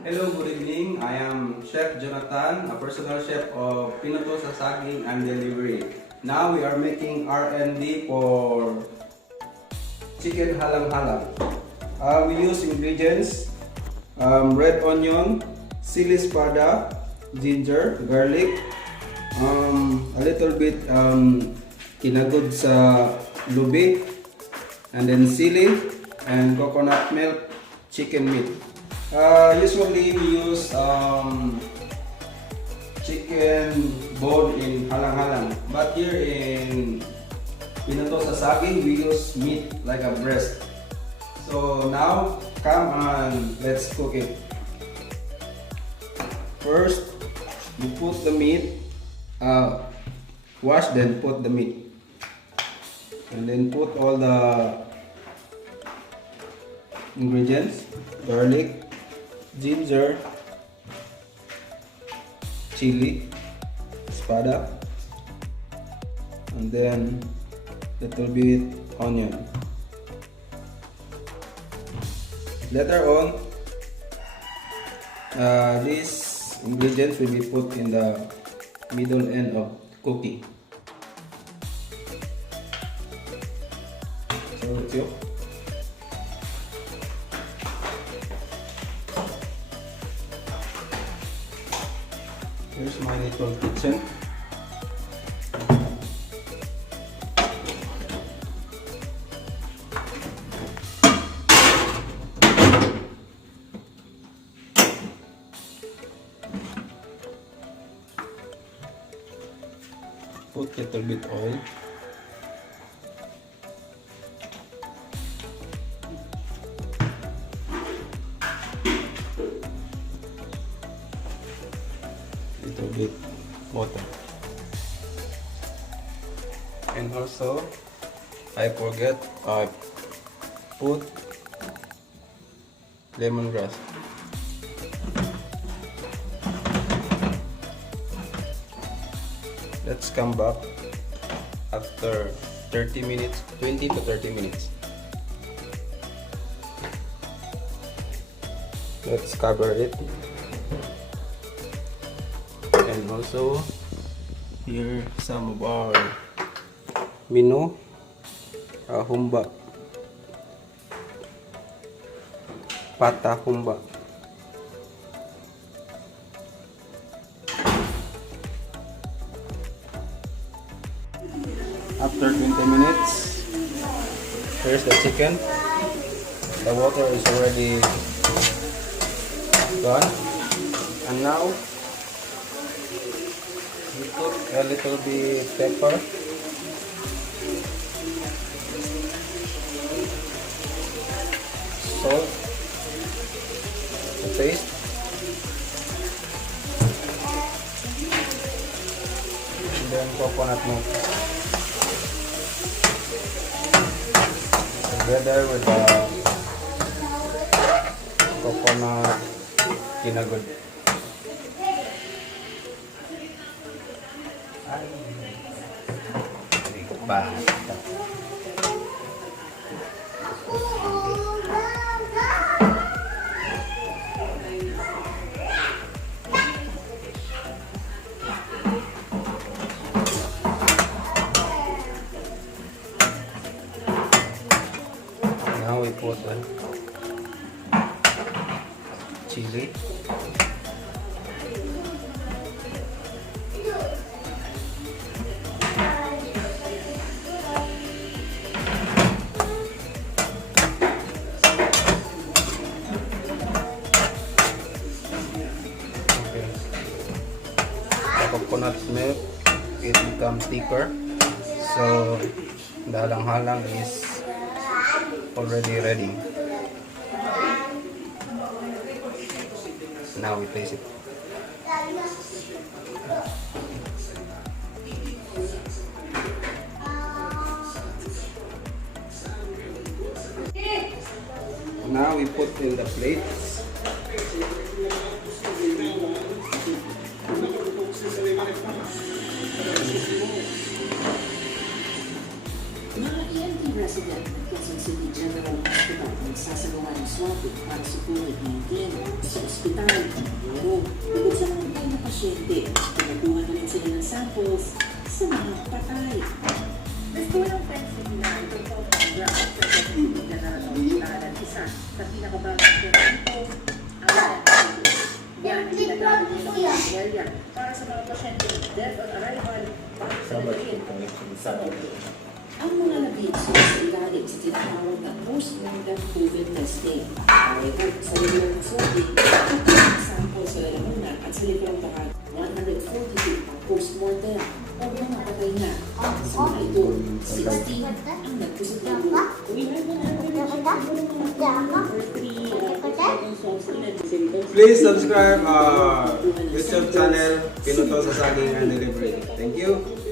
Hello, good evening. I am Chef Jonathan, a personal chef of Pinoto sa Saging and Delivery. Now we are making R&D for chicken halang halang. We use ingredients, red onion, sili espada, ginger, garlic, a little bit kinagod sa lubi, and then sili and coconut milk, chicken meat. Usually we use chicken bone in halang halang, but here in Pinoto sa Saging we use meat like a breast. So now come on, let's cook it. First you put the meat, wash, then put the meat, and then put all the ingredients: garlic, ginger, chili espada, and then little bit onion. Later on, these ingredients will be put in the middle end of cooking. So let's go. Here's my little kitchen. Put a little bit oil. Little bit water, and also I forget I put lemongrass. Let's come back after 30 minutes, 20 to 30 minutes. Let's cover it. And also here some of our menu, humba, pata humba. After 20 minutes, here's the chicken. The water is already gone, and now we put a little bit pepper, salt, the paste, and then coconut milk, together with the coconut kinagod. Basta. Now we put the chili. Coconut milk, it becomes thicker, so the halang halang is already ready. Now we place it. Now we put in the plates. President ng Quezon City General Hospital nagsasagawa ng swabbing para sa COVID-19 sa ospital. Pero, bukod sa mga patay na pasyente, pinakuha na rin sila ng samples sa mga patay. Gusto ng President na ito po pag-ground sa Quezon General Hospital at isa sa pinakabagong ito ang yan, ginagamit nito ang area para sa mga pasyente dead on arrival para sa nagiging sa COVID. Ang mga nabitso sa ilalim sa tinatawag na post-mortem COVID testing. Pareho sa regular na swabbing at sample sa lalamunan at sa librang bahag 142 ang post-mortem o mga patay na. Sa mga ito, 16 ang nagpositibo. Please subscribe YouTube channel Pinuto sa Saging and Delivery. Thank you.